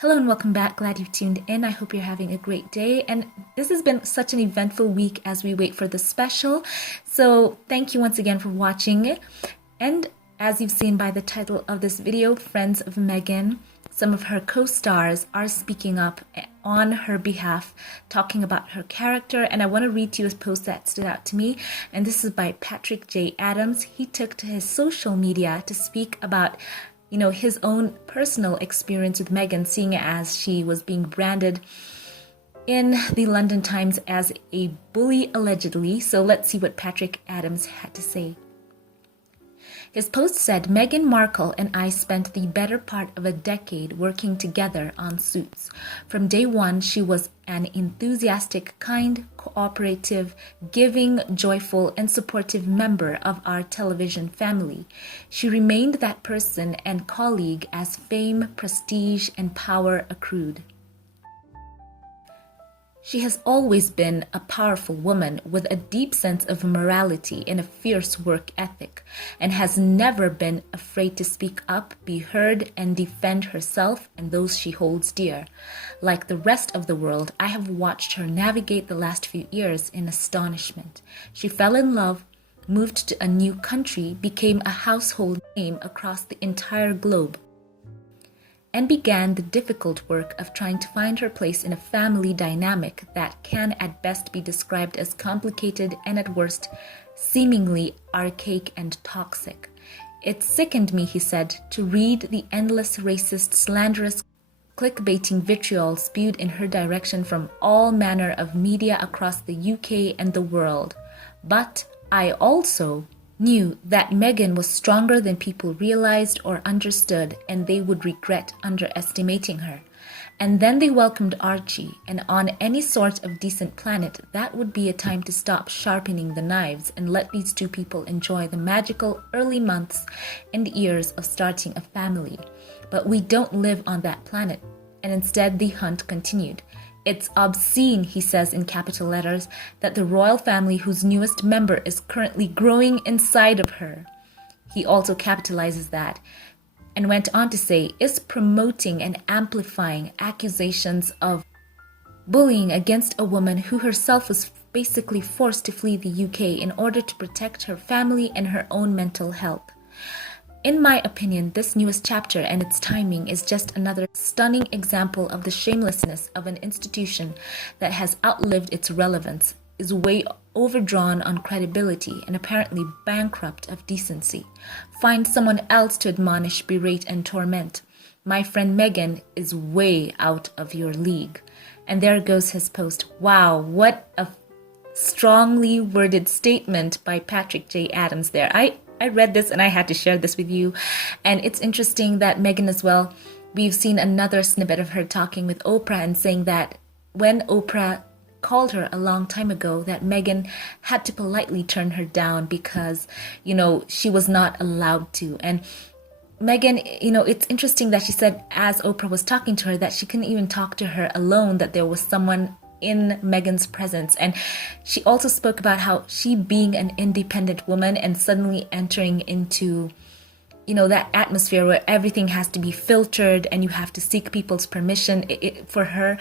Hello and welcome back. Glad you've tuned in. I hope you're having a great day. And this has been such an eventful week as we wait for the special. So thank you once again for watching. And as you've seen by the title of this video, friends of Meghan, some of her co-stars are speaking up on her behalf, talking about her character. And I want to read to you a post that stood out to me. And this is by Patrick J. Adams. He took to his social media to speak about his own personal experience with Meghan, seeing as she was being branded in the London Times as a bully, allegedly. So let's see what Patrick Adams had to say. His post said, Meghan Markle and I spent the better part of a decade working together on Suits. From day one, she was an enthusiastic, kind, cooperative, giving, joyful, and supportive member of our television family. She remained that person and colleague as fame, prestige, and power accrued. She has always been a powerful woman with a deep sense of morality and a fierce work ethic, and has never been afraid to speak up, be heard, and defend herself and those she holds dear. Like the rest of the world, I have watched her navigate the last few years in astonishment. She fell in love, moved to a new country, became a household name across the entire globe, and began the difficult work of trying to find her place in a family dynamic that can at best be described as complicated and at worst seemingly archaic and toxic. It sickened me, he said, to read the endless racist, slanderous, clickbaiting vitriol spewed in her direction from all manner of media across the UK and the world. But I also knew that Meghan was stronger than people realized or understood, and they would regret underestimating her. And then they welcomed Archie, and on any sort of decent planet, that would be a time to stop sharpening the knives and let these two people enjoy the magical early months and years of starting a family. But we don't live on that planet, and instead the hunt continued. It's obscene, he says in capital letters, that the royal family whose newest member is currently growing inside of her. He also capitalizes that and went on to say, is promoting and amplifying accusations of bullying against a woman who herself was basically forced to flee the UK in order to protect her family and her own mental health. In my opinion, this newest chapter and its timing is just another stunning example of the shamelessness of an institution that has outlived its relevance, is way overdrawn on credibility, and apparently bankrupt of decency. Find someone else to admonish, berate, and torment. My friend Meghan is way out of your league. And there goes his post. Wow, what a strongly worded statement by Patrick J. Adams there. I read this and I had to share this with you. And it's interesting that Meghan as well, we've seen another snippet of her talking with Oprah and saying that when Oprah called her a long time ago, that Meghan had to politely turn her down because, she was not allowed to. And Meghan, it's interesting that she said as Oprah was talking to her that she couldn't even talk to her alone, that there was someone in Meghan's presence. And she also spoke about how she being an independent woman and suddenly entering into that atmosphere where everything has to be filtered and you have to seek people's permission, it for her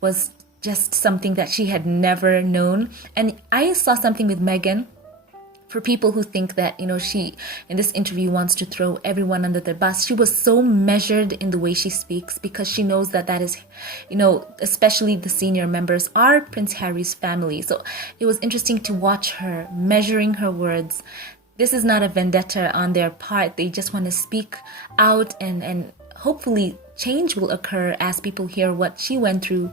was just something that she had never known. And I saw something with Meghan, for people who think that, she, in this interview, wants to throw everyone under the bus. She was so measured in the way she speaks because she knows that is, especially the senior members are Prince Harry's family. So it was interesting to watch her measuring her words. This is not a vendetta on their part. They just want to speak out and hopefully change will occur as people hear what she went through.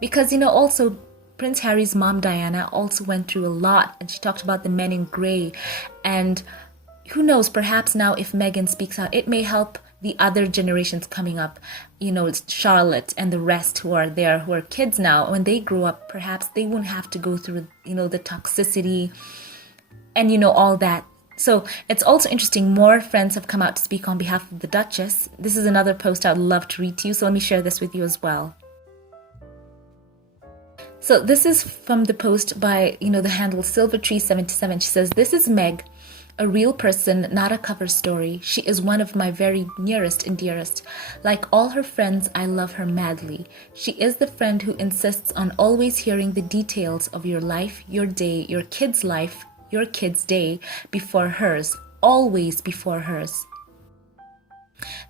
Because, also Prince Harry's mom, Diana, also went through a lot, and she talked about the men in grey. And who knows, perhaps now if Meghan speaks out, it may help the other generations coming up. It's Charlotte and the rest who are there, who are kids now. When they grow up, perhaps they won't have to go through, the toxicity and, all that. So it's also interesting, more friends have come out to speak on behalf of the Duchess. This is another post I'd love to read to you, so let me share this with you as well. So this is from the post by, the handle Silvertree77. She says, this is Meg, A real person, not a cover story. She is one of my very nearest and dearest. Like all her friends, I love her madly. She is the friend who insists on always hearing the details of your life, your day, your kid's life, your kid's day before hers. Always before hers.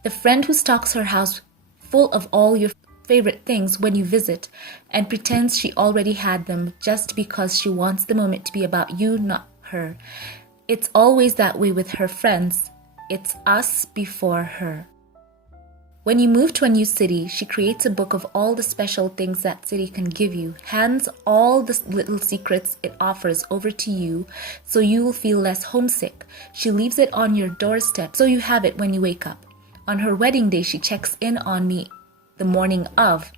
The friend who stocks her house full of all your favorite things when you visit and pretends she already had them just because she wants the moment to be about you, not her. It's always that way with her friends. It's us before her. When you move to a new city, she creates a book of all the special things that city can give you, hands all the little secrets it offers over to you so you will feel less homesick. She leaves it on your doorstep so you have it when you wake up. On her wedding day, she checks in on me the morning of.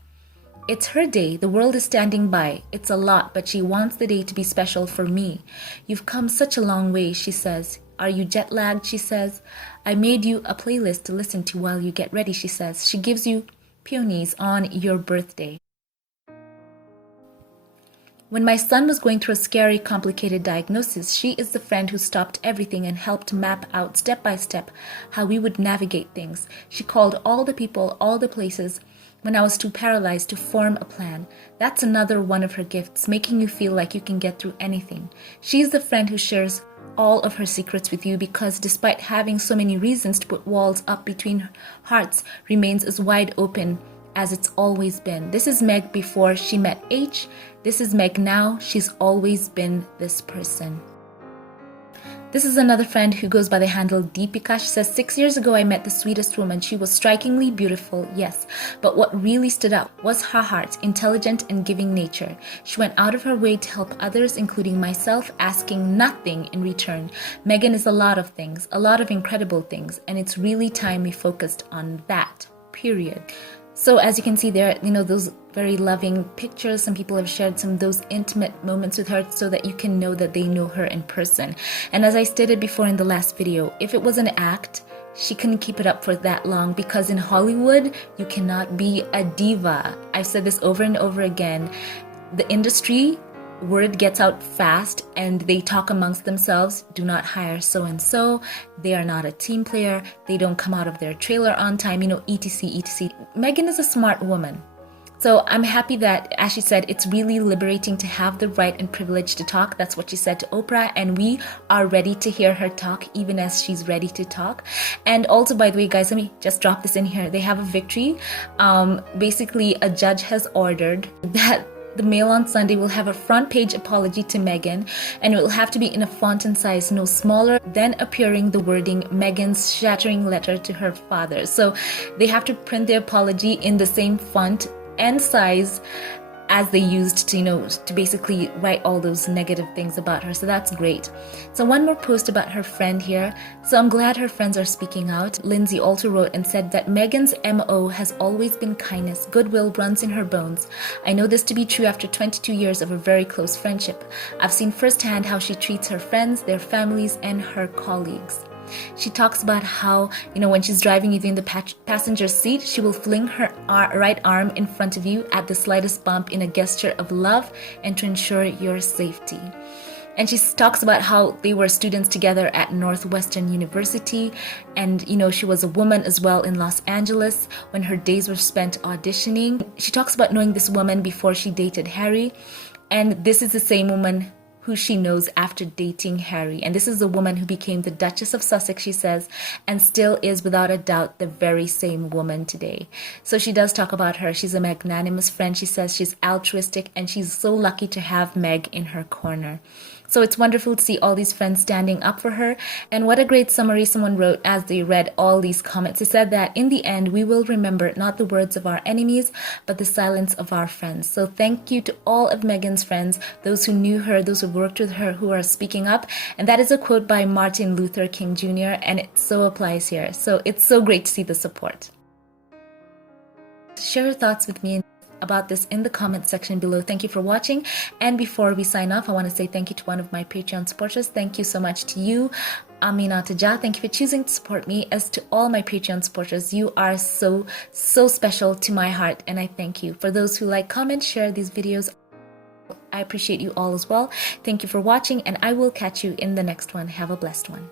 It's her day. The world is standing by. It's a lot, but she wants the day to be special for me. You've come such a long way, she says. Are you jet lagged, she says. I made you a playlist to listen to while you get ready, she says. She gives you peonies on your birthday. When my son was going through a scary, complicated diagnosis, she is the friend who stopped everything and helped map out step by step how we would navigate things. She called all the people, all the places, when I was too paralyzed to form a plan. That's another one of her gifts, making you feel like you can get through anything. She's the friend who shares all of her secrets with you because despite having so many reasons to put walls up between hearts, remains as wide open as it's always been. This is Meg before she met H. This is Meg now. She's always been this person. This is another friend who goes by the handle Deepika. She says, 6 years ago, I met the sweetest woman. She was strikingly beautiful, yes. But what really stood out was her heart, intelligent and giving nature. She went out of her way to help others, including myself, asking nothing in return. Meghan is a lot of things, a lot of incredible things, and it's really time we focused on that, period. So as you can see there, those very loving pictures. Some people have shared some of those intimate moments with her so that you can know that they know her in person. And as I stated before in the last video, if it was an act, she couldn't keep it up for that long because in Hollywood, you cannot be a diva. I've said this over and over again. The industry, word gets out fast and they talk amongst themselves. Do not hire so-and-so. They are not a team player. They don't come out of their trailer on time, etc, etc. Meghan is a smart woman. So I'm happy that, as she said, it's really liberating to have the right and privilege to talk. That's what she said to Oprah, and we are ready to hear her talk even as she's ready to talk. And also, by the way, guys, let me just drop this in here. They have a victory. Basically, a judge has ordered that the Mail on Sunday will have a front page apology to Meghan, and it will have to be in a font and size no smaller than appearing the wording Meghan's shattering letter to her father. So they have to print the apology in the same font and size as they used to basically write all those negative things about her. So that's great. So one more post about her friend here. So I'm glad her friends are speaking out. Lindsay also wrote and said that Meghan's MO has always been kindness. Goodwill runs in her bones. I know this to be true after 22 years of a very close friendship. I've seen firsthand how she treats her friends, their families, and her colleagues. She talks about how, when she's driving you in the passenger seat, she will fling her right arm in front of you at the slightest bump in a gesture of love and to ensure your safety. And she talks about how they were students together at Northwestern University. And, she was a woman as well in Los Angeles when her days were spent auditioning. She talks about knowing this woman before she dated Harry. And this is the same woman who she knows after dating Harry. And this is the woman who became the Duchess of Sussex, she says, and still is without a doubt the very same woman today. So she does talk about her. She's a magnanimous friend. She says she's altruistic and she's so lucky to have Meg in her corner. So it's wonderful to see all these friends standing up for her. And what a great summary someone wrote as they read all these comments. They said that in the end, we will remember not the words of our enemies, but the silence of our friends. So thank you to all of Meghan's friends, those who knew her, those who worked with her, who are speaking up. And that is a quote by Martin Luther King Jr. And it so applies here. So it's so great to see the support. Share your thoughts with me about this in the comment section below. Thank you for watching. And before we sign off, I want to say thank you to one of my Patreon supporters. Thank you so much to you, Outcha. Thank you for choosing to support me. As to all my Patreon supporters, you are so special to my heart, and I thank you. For those who like, comment, share these videos, I appreciate you all as well. Thank you for watching, and I will catch you in the next one. Have a blessed one.